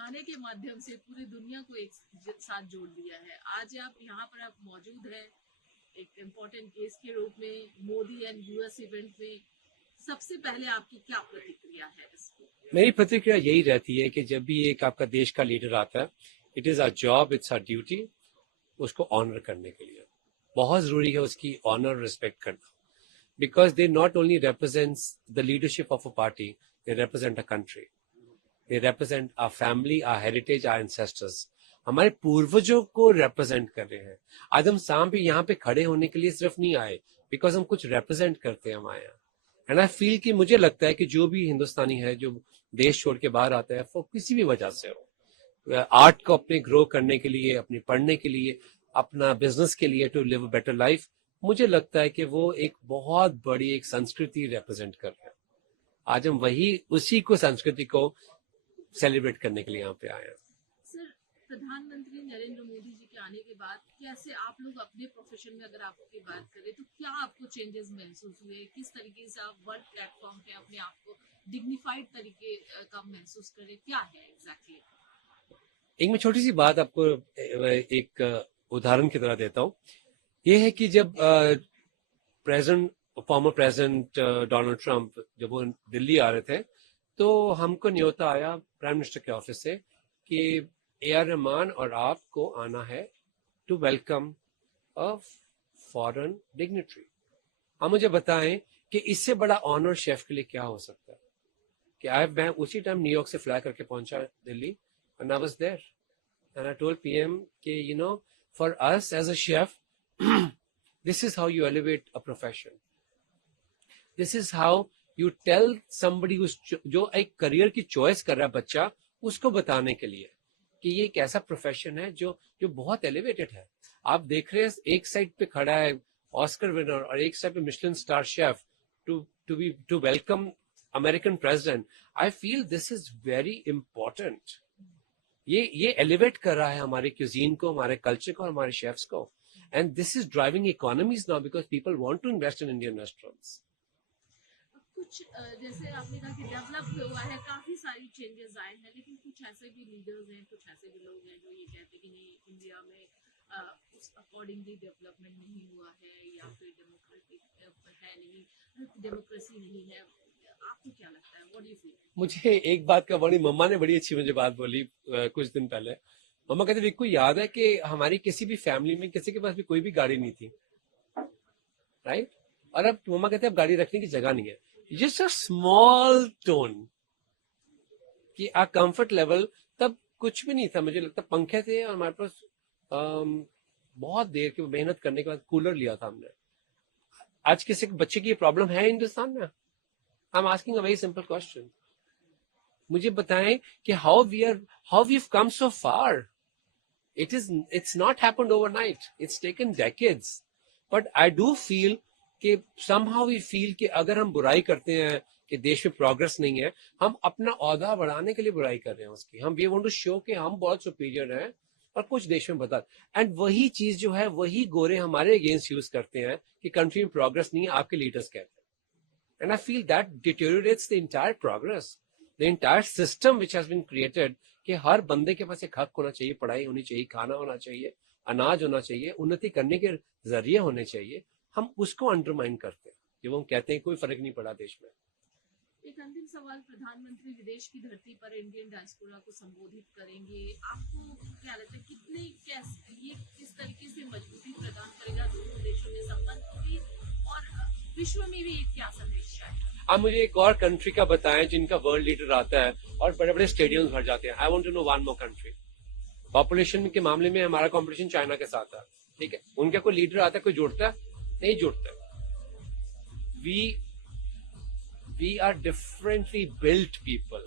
खाने के माध्यम से पूरी दुनिया को एक साथ जोड़ दिया है। आज यहाँ पर आप मौजूद हैं एक इम्पोर्टेंट केस के रूप में मोदी एंड यूएस इवेंट में। सबसे पहले आपकी क्या प्रतिक्रिया है इसको? मेरी प्रतिक्रिया यही रहती है कि जब भी एक आपका देश का लीडर आता है, it is our job, it's our duty उसको ऑनर करने के लिए। बहुत जरूरी है उसकी ऑनर रिस्पेक्ट करना, because they not only represents the leadership of a party, they represent a country, they represent our family, our heritage, our ancestors। हमारे पूर्वजों को represent कर रहे हैं। आज हम शाम पे यहाँ पे खड़े होने के लिए सिर्फ नहीं आए, बिकॉज हम कुछ represent करते हैं हमारे यहाँ। एंड आई फील कि मुझे लगता है कि जो भी हिंदुस्तानी है जो देश छोड़ के बाहर आता है, वो किसी भी वजह से हो, आर्ट को अपने ग्रो करने के लिए, अपने पढ़ने के लिए, अपना बिजनेस के लिए, to live a better life, मुझे लगता है कि वो एक बहुत बड़ी एक संस्कृति रिप्रेजेंट कर रहे हैं। आज हम उसी को संस्कृति को सेलिब्रेट करने के लिए यहाँ पे आए हैं। सर, प्रधानमंत्री नरेंद्र मोदी जी के आने के बाद कैसे आप लोग अपने प्रोफेशन में अगर आपकी बात करें तो क्या आपको चेंजेस महसूस हुए? किस तरीके से आप वर्क प्लेटफॉर्म पे अपने आप को डिग्निफाइड तरीके का महसूस करें? क्या है एग्जैक्टली? एक मैं छोटी सी बात आपको एक उदाहरण की तरह देता हूँ। ये है कि जब फॉर्मर प्रेसिडेंट डोनाल्ड ट्रंप जब वो दिल्ली आ रहे थे, तो हमको न्योता आया प्राइम मिनिस्टर के ऑफिस से कि ए.आर. रहमान और आपको आना है to welcome a foreign dignitary. आप मुझे बताएं कि इससे बड़ा ऑनर शेफ के लिए क्या हो सकता है? कि मैं उसी टाइम न्यूयॉर्क से फ्लाई करके पहुंचा Delhi, and I was there and I told PM कि you know, for us as a chef this is how you elevate a profession, this is how you tell somebody who's जो एक career की choice कर रहा है बच्चा, उसको बताने के लिए कि ये एक ऐसा प्रोफेशन है जो बहुत एलिवेटेड है। आप देख रहे हैं एक साइड पे खड़ा है ऑस्कर विनर और एक साइड पे Michelin star chef to welcome American president. I feel this is very important. ये एलिवेट कर रहा है हमारे क्यूजीन को, हमारे कल्चर को, हमारे शेफ्स को, and this is driving economies now because people want to invest in Indian restaurants. कुछ जैसे आपने कहा कि डेवलप हुआ है, काफी सारी चेंजेस आए हैं, लेकिन कुछ ऐसे भी लीडर्स हैं, कुछ ऐसे भी लोग हैं जो ये कहते हैं कि नहीं, इंडिया में उस अकॉर्डिंगली डेवलपमेंट नहीं हुआ है या फिर डेमोक्रेटिक है नहीं, डेमोक्रेसी नहीं है। आपको क्या लगता है? What do you feel? मुझे एक बात का बड़ी मम्मा ने बड़ी अच्छी मुझे बात बोली कुछ दिन पहले। मम्मा कहते रिक्कू, याद है कि हमारी किसी भी फैमिली में किसी के पास भी कोई भी गाड़ी नहीं थी, राइट? और अब मम्मा कहते हैं अब गाड़ी रखने की जगह नहीं है। जस्ट अ स्मॉल टोन कि आ कंफर्ट लेवल, तब कुछ भी नहीं था। मुझे लगता पंखे थे और हमारे पास बहुत देर की मेहनत करने के बाद कूलर लिया था हमने। आज किसी बच्चे की ये प्रॉब्लम है हिंदुस्तान में? I am asking a very simple question. मुझे बताएं कि how we come so far. It's not happened overnight, it's taken decades, but I do feel कि somehow we feel कि अगर हम बुराई करते हैं कि देश में प्रोग्रेस नहीं है, हम अपना औहदा बढ़ाने के लिए बुराई कर रहे हैं उसकी। हम वी वांट टू शो कि हम बहुत सुपीरियर हैं और कुछ देश में बता, एंड वही चीज जो है वही गोरे हमारे अगेंस्ट यूज करते हैं कि कंट्री में प्रोग्रेस नहीं है, आपके लीडर्स कहते हैं। And I feel that deteriorates the entire progress, the entire system which has been created कि हर बंदे के पास एक हक होना चाहिए, पढ़ाई होनी चाहिए, खाना होना चाहिए, अनाज होना चाहिए, उन्नति करने के जरिए होने चाहिए। हम उसको अंडरमाइन करते हैं जब हम कहते हैं कोई फर्क नहीं पड़ा देश में। एक अंतिम सवाल, प्रधानमंत्री विदेश की धरती पर इंडियन डायस्पोरा को संबोधित करेंगे, आपको क्या लगता है ये किस तरीके से मजबूती प्रदान करेगा दोनों देशों में संबंध को भी और विश्व में भी क्या संदेश जाएगा? आप मुझे एक और कंट्री का बताएं जिनका वर्ल्ड लीडर आता है और बड़े बड़े स्टेडियम्स भर जाते हैं। I want to know one more country. Population के मामले में हमारा कंपटीशन चाइना के साथ है, ठीक है? उनका कोई लीडर आता है, कोई जुड़ता है? नहीं जुड़ता। We are differently built people.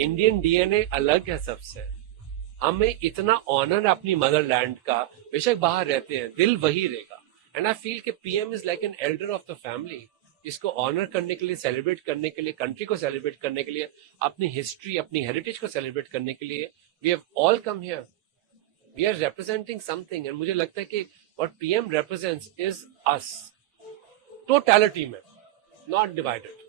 Indian DNA अलग है सबसे। हमें इतना ऑनर अपनी मदरलैंड का, बेशक बाहर रहते हैं, दिल वही रहेगा। एंड आई फील कि PM is like an elder of the family, इसको ऑनर करने के लिए, सेलिब्रेट करने के लिए, कंट्री को सेलिब्रेट करने के लिए, अपनी हिस्ट्री, अपनी हेरिटेज को सेलिब्रेट करने के लिए we have all come here. We are representing something, and मुझे लगता है कि what PM represents is us, totality में, नॉट डिवाइडेड।